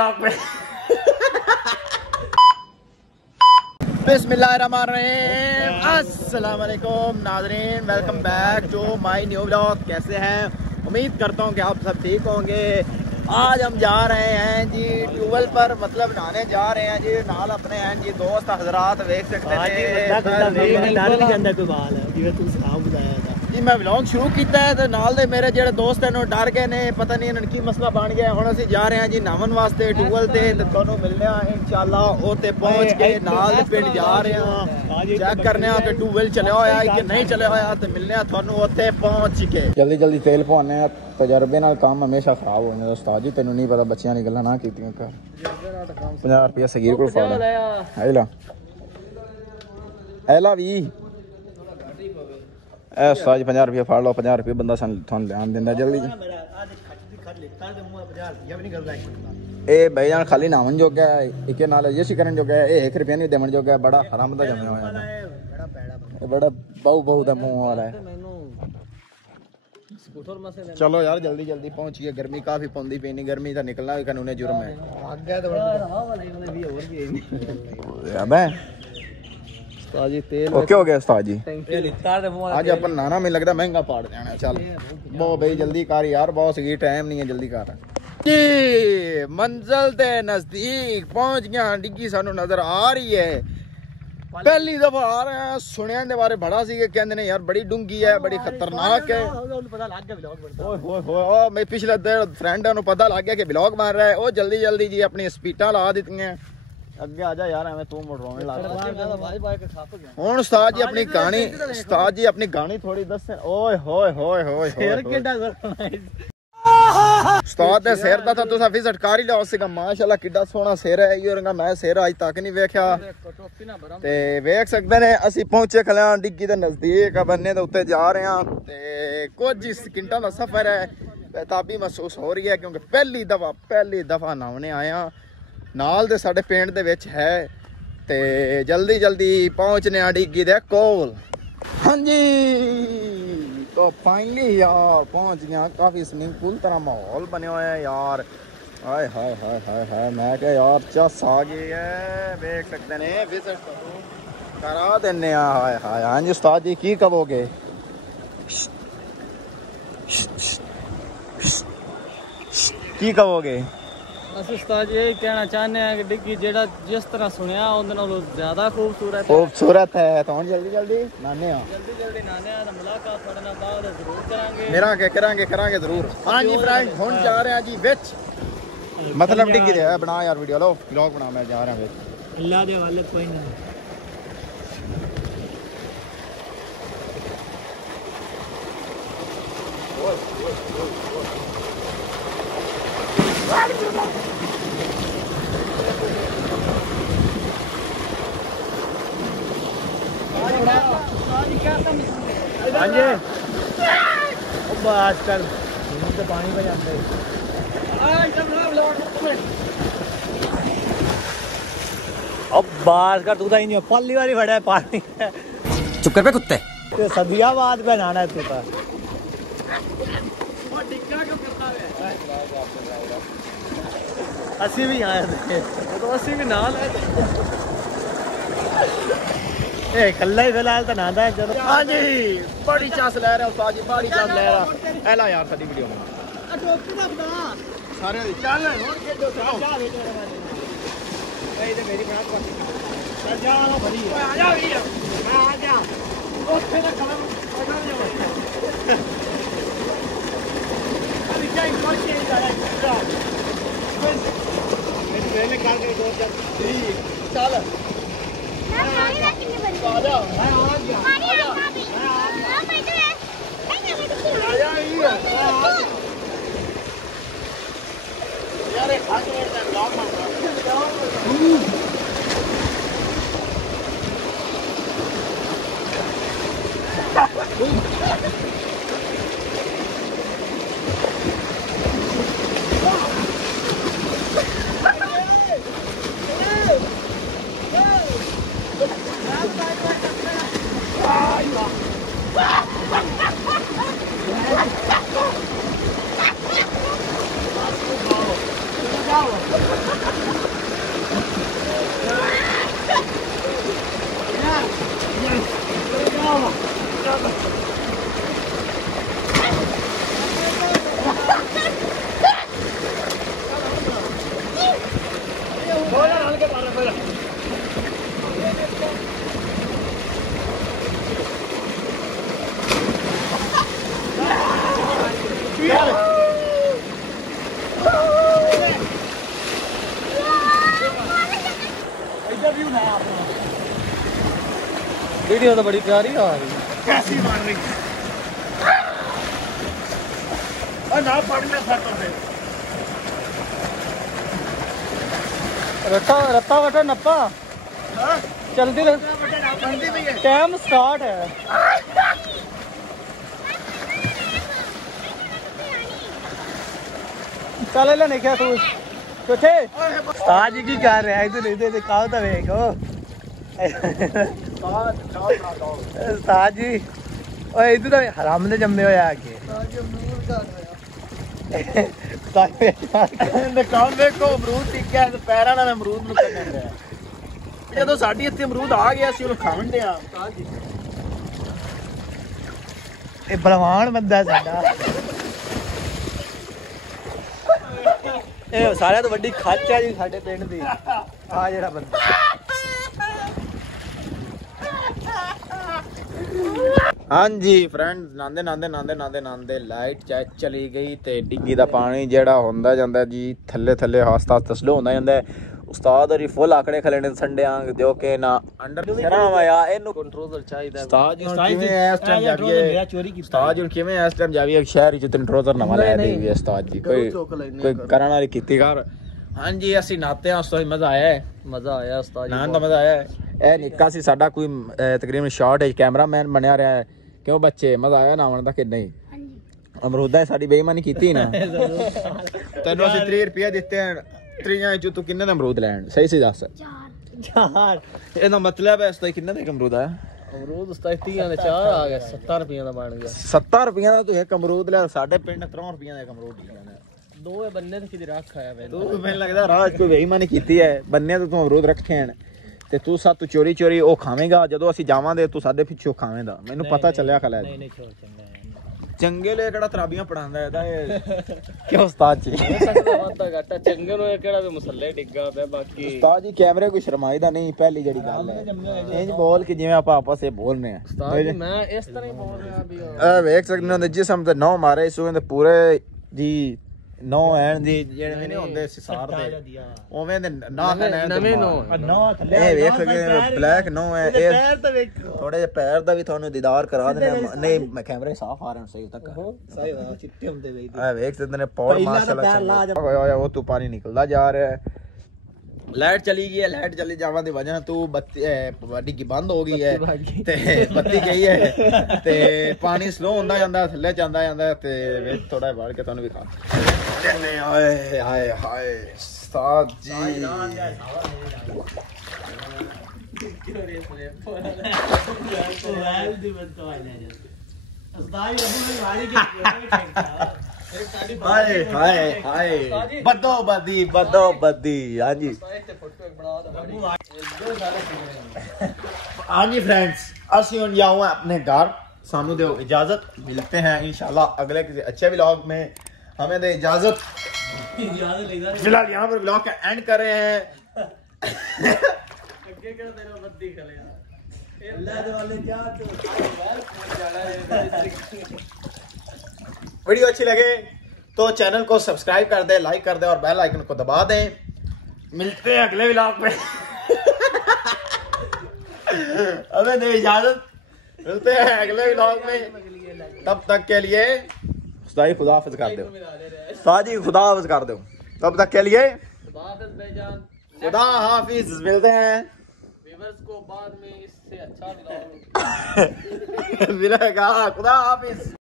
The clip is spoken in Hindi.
चौक पे। बिस्मिल्लाहिर्रहमानिर्रहीम, अस्सलाम वालेकुम नाज़रीन, welcome back to my new vlog. कैसे हैं? उम्मीद करता हूँ कि आप सब ठीक होंगे। आज हम जा रहे हैं जी ट्यूबवेल पर, मतलब नहाने जा रहे हैं जी। नाल अपने हैं जी दोस्त हजरात, देख सकते हैं जी। मैं व्लॉग शुरू किया है तो नाल दे मेरे जेडे दोस्त हैं डर गए ने, पता नहीं इन्होंने की मसला बन गया। हुण असीं जा रहे हैं जी नहावन वास्ते ट्यूबवेल ते, ते तुहानूं मिलने इंशाअल्लाह उत्ते पहुंच के नाल दे पिंड जा रहे हैं। चेक करने कि ट्यूबवेल चलिया होया कि नहीं चलिया होया, ते मिलने तुहानूं उत्ते पहुंच के। जल्दी जल्दी तेल पवाने। तजर्बे नाल काम हमेशा खराब हो जाता। उस्ताद जी तेनों नहीं पता, बच्चियां दी गल्लां ना कीतियां कर। 50 रुपया सगीर को फाड़ हैला हैला भी उस्ताद जी 50 रुपया फाड़ लो। 50 रुपया बंदा थानूं ध्यान दिंदा जल्दी। ए भाई जान खाली नावन जोगा है, इके नाल यशी करन जोगा है, 1 रुपया नहीं देवन जोगा है। बड़ा हराम दा जम्या होया है, बड़ा बहु बहु दा मुंह वाला है। चलो यार जल्दी जल्दी पहुंचिए, गर्मी काफी पौंदी पई नहीं। गर्मी दा निकलना भी कानूनी जुर्म है। अबे उस्ताद जी तेल ओके हो गया उस्ताद जी। आज अपन नाना में लगता महंगा पाड़ जाना। चल बहुत भाई जल्दी कर यार, बहुत सही टाइम नहीं है, जल्दी कर जी। मंजिल दे नजदीक पहुंच गया। डिग्गी सानू नजर आ रही है, पहली दफा आ रहे हैं। सुनिया दे बारे बड़ा सी कहंदे ने यार बड़ी डूंगी है, बड़ी खतरनाक है। मैं पिछले फ्रेंड है पता लग गया कि ब्लॉग मार रहा है। वो जल्दी जल्दी जी अपनी स्पीडा ला दी हैं। अगे आ जा यार, एवं तू मुड़ रोने लग हुण। उस्ताद जी अपनी कहानी, उस्ताद जी अपनी कहानी थोड़ी दस। ओए होए होए होए उस्ताद दे सिर दा तुसा विजिट कर ही लिया सीगा। माशाल्लाह किड्डा सोहना सिर है। इयो रंगा मैं सिर अज तक नहीं वेख्या। ते वेख सकदे ने असीं पहुंचे खलियां डिग्गी दे नजदीक, बन्ने दे उत्ते जा रहे हैं। ते कुछ ही सेकंडां दा सफर है। बेताबी महसूस हो रही है क्योंकि पहली दफा नहाने आया। नाल दे साडे पिंड दे विच है ते जल्दी जल्दी पहुंचने डिग्गी दे कोल। हाँ जी तो फाइनली यार पहुंच गया। काफी स्विमिंग पूल तरह माहौल बने हुए है यार। हाय हाय हाय हाय हाय, मैं क्या यार चस आ गई है। देख सकते ने विजिट करा देने। हाय हाय। हाँ जी उस्ताद जी की कहोगे? की कहोगे? बस उस्ताद जी यही कहना चाहते हैं कि डिग्गी जेड़ा जिस तरह सुनिया उहदे नालों ज्यादा खूबसूरत है। तो जल्दी जल्दी नाने नाने मुलाकात थोड़े नाल बाद जरूर करांगे। मेरा के करांगे जरूर। हां जी फ्रेंड हुन जा रहे हैं जी विच, मतलब डिग्गी दे बना यार वीडियो लो व्लॉग बना। मैं जा रहा हूं विच। अल्लाह दे हवाले कोई ना। आजकल तो पानी में जाते अब बाहर का तू तो नहीं पल्ली वाली बड़ा है पानी। चुप कर पे कुत्ते, सदिया बाद पे नहाना है तू तो। असी भी आए थे तो असी भी नहा ले कल्ला ही फिलहाल तो नहाता है। चलो हाँ जी बड़ी चास ले रहा उस्ताद जी, बड़ी चास ले रहा। एला यार साडी वीडियो में सारे चल मेरी बना चल जा भरी आ जा आ जा ओथे ना कलम अभी जाई करके जा रहा है। मैंने काल के दो चल ना पानी ना कितने बड़ी आ जा। मैं आ गया पानी आ हां मैं इधर है नहीं मैं आ जा यार एक हाथ में ब्लॉग मार वीडियो तो बड़ी प्यारी आ रही कैसी मार रही और ना पड़ने सर पे रत्ता रत्ता वटा नप्पा चलती रह टाइम स्टार्ट है चल ले नहीं क्या तू कुछे आज की कर रहा है तू नहीं दे दिखाओ तो देखो उस्ताद जी ओए इधर तो हराम ने जम्मे हो आके ਦੁਕਾਨ ਦੇਖੋ ਅਮਰੂਦ ਟਿੱਕਿਆ ਤੇ ਪੈਰਾਂ ਨਾਲ ਅਮਰੂਦ ਨੂੰ ਕੱਢਣ ਰਿਹਾ ਜਦੋਂ ਸਾਡੀ ਇੱਥੇ ਅਮਰੂਦ ਆ ਗਿਆ ਸੀ ਉਹਨੂੰ ਖਾਣ ਦਿਆ ਇਹ ਬਲਵਾਨ ਬੰਦਾ ਸਾਡਾ ਇਹ ਸਾਰਿਆਂ ਤੋਂ ਵੱਡੀ ਖੱਚ ਹੈ ਜੀ ਸਾਡੇ ਪਿੰਡ ਦੀ ਆ ਜਿਹੜਾ ਬੰਦਾ हाँ जी फ्रेंड्स नांदे नांदे नांदे नांदे नांदे लाइट चली गई ते डिग्गी दा पानी जेड़ा होंदा जांदा जी थल्ले थल्ले आस्ता आस्ता स्लो होंदा जांदा है उस्ताद और फुल आकड़े खले ने संडे आंग जो के ना अंडर शराम आया एनु कंट्रोलर चाहिदा उस्ताद जी किवें इस टाइम जाविए उस्ताद जी किवें इस टाइम जाविए शहर च कंट्रोलर नवा ले दी उस्ताद जी कोई करन वाली कीती कर हां जी असि नाते हैं उस्ताद मजा आया उस्ताद नान दा मजा आया ए निक्का सी साडा कोई तकरीबन शॉर्ट है कैमरामैन बनया रहा है क्यों बच्चे मजा आया नावन दा कि नहीं अमरूदा साडी बेईमानी कीती ना तैनू असि 3 रुपए दित्ते हैं 3 जो तू किन्ने दा अमरूद लैन सही से दस चार ਇਹਦਾ ਮਤਲਬ ਹੈ ਇਸ ਦਾ ਕਿੰਨੇ ਦਾ ਅਮਰੂਦ ਆਇਆ अमरूद उस्ताद 30 ਦੇ 4 ਆ ਗਿਆ 70 ਰੁਪਏ ਦਾ ਬਣ ਗਿਆ 70 ਰੁਪਈਆ ਦਾ ਤੂੰ ਇੱਕ ਅਮਰੂਦ ਲਿਆ ਸਾਡੇ ਪਿੰਡ 3 ਰੁਪਈਆ ਦਾ ਇੱਕ ਅਮਰੂਦ ਲਿਆਣਾ ਦੋਵੇਂ ਬੰਨੇ ਤੇ ਕਿਤੇ ਰੱਖ ਆਇਆ ਵੇ ਤੂੰ ਮੈਨੂੰ ਲੱਗਦਾ ਰਾਜ ਕੋਈ ਬੇਈਮਾਨੀ ਕੀਤੀ ਹੈ ਬੰਨੇ ਤੇ ਤੂੰ ਅਮਰੂਦ ਰੱਖੇ ਹਨ ਤੇ ਤੂੰ ਤੂੰ ਚੋਰੀ ਚੋਰੀ ਉਹ ਖਾਵੇਂਗਾ ਜਦੋਂ ਅਸੀਂ ਜਾਵਾਂਗੇ ਤੂੰ ਸਾਡੇ ਪਿੱਛੋਂ ਖਾਵੇਂਗਾ ਮੈਨੂੰ ਪਤਾ ਚੱਲਿਆ ਖਲਾ ਨਹੀਂ ਨਹੀਂ ਚੰਗਾ ਚੰਗੇ ਲੈ ਕਿਹੜਾ ਤਰਾਬੀਆਂ ਪੜਾਉਂਦਾ ਇਹਦਾ ਇਹ ਕਿਉਂ ਉਸਤਾਦ ਜੀ ਵਾਦਾ ਘਾਟਾ ਚੰਗੇ ਨੂੰ ਕਿਹੜਾ ਵੀ ਮਸੱਲੇ ਡਿੱਗਾ ਪਿਆ ਬਾਕੀ ਉਸਤਾਦ ਜੀ ਕੈਮਰੇ ਕੋਈ ਸ਼ਰਮਾਈਦਾ ਨਹੀਂ ਪਹਿਲੀ ਜਿਹੜੀ ਗੱਲ ਹੈ ਇੰਜ ਬੋਲ ਕਿ ਜਿਵੇਂ ਆਪਾਂ ਆਪਸ ਵਿੱਚ ਬੋਲਨੇ ਆ ਉਸਤਾਦ ਜੀ ਮੈਂ ਇਸ ਤਰ੍ਹਾਂ ਹੀ ਬੋਲ ਰਿਹਾ ਵੀ ਇਹ ਵੇਖ ਸਕਦੇ ਹੋ ਜਿਸਮ ਤੇ ਨੌ ਮਾਰੇ ਸੂਏ ਦੇ ਪੂਰੇ ਜੀ ਨੌ ਐਨ ਦੀ ਜਿਹੜੇ ਨਹੀਂ ਹੁੰਦੇ ਸਿਸਾਰ ਦੇ ਉਵੇਂ ਦੇ ਨਾ ਨਵੇਂ ਨੌ ਇਹ ਵੇਖ ਸਕਦੇ ਹੋ ਬਲੈਕ ਨੌ ਹੈ ਇਹ ਪੈਰ ਤਾਂ ਵੇਖੋ ਥੋੜੇ ਜਿਹੇ ਪੈਰ ਦਾ ਵੀ ਤੁਹਾਨੂੰ ਦੀਦਾਰ ਕਰਾ ਦਿੰਦੇ ਨਹੀਂ ਮੈਂ ਕੈਮਰੇ ਸਾਫ਼ ਆ ਰਹੇ ਸਹੀ ਤੱਕ ਸਹੀ ਬਾਤ ਚਿੱਟੇ ਹੁੰਦੇ ਵੇ ਇਹ ਵੇਖ ਸਕਦੇ ਨੇ ਪੌੜ ਮਾਸ਼ਾਅੱਲਾ ਹੋਇਆ ਉਹ ਤੂੰ ਪਾਣੀ ਨਿਕਲਦਾ ਜਾ ਰਿਹਾ ਹੈ लाइट चली गई है लाइट चली जावा दी वजह तू बत्ती डिग्गी बंद हो गई है ते बत्ती गई है ते पानी स्लो होंदा जांदा थल्ले जांदा जांदा ते विच थोड़ा बाहर के तन्नू भी खा देने हाय हाय हाय उस्ताद जी हाय हाय हाय बदो बदी हाँ जी हाँ जी फ्रेंड्स असि हुन जाऊँ अपने घर सानू दो इजाजत मिलते हैं इंशाल्लाह अगले किसी अच्छे व्लॉग में हमें दे इजाजत फिलहाल यहाँ पर व्लॉग का एंड कर रहे हैं वीडियो अच्छी लगे तो चैनल को सब्सक्राइब कर दे लाइक कर दे और बेल आइकन को दबा दें मिलते हैं अगले व्लॉग में हमें दे इजाजत मिलते हैं अगले व्लॉग में तब तक के लिए उस्ताद खुदा हाफिज कर दो उस्ताद जी खुदा हाफिज कर दो तब तक के लिए खुदा हाफिज मिलते हैं व्यूअर्स को बाद में इससे अच्छा व्लॉग मिलेगा खुदा हाफिज।